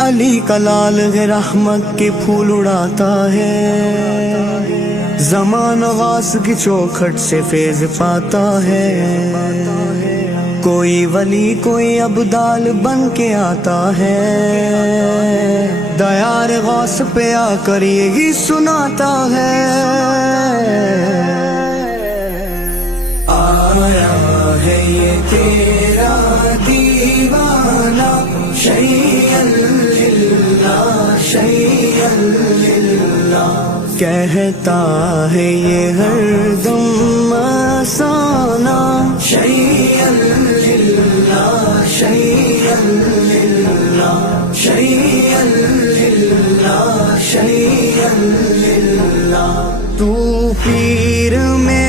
अली का लाल है रहमत के फूल उड़ाता है, ज़मान वास की चौखट से फैज़ पाता है। कोई वली कोई अब्दाल बन के आता है, दयार गौस पे आकर यही सुनाता है। आया है ये तेरा दीवाना, शैय्यन लिल्लाह शैय्यन लिल्लाह, कहता है ये हरदम अफसाना। शैय्यन लिल्लाह शैय्यन लिल्लाह शैय्यन लिल्लाह शैय्यन लिल्लाह। तू पीर में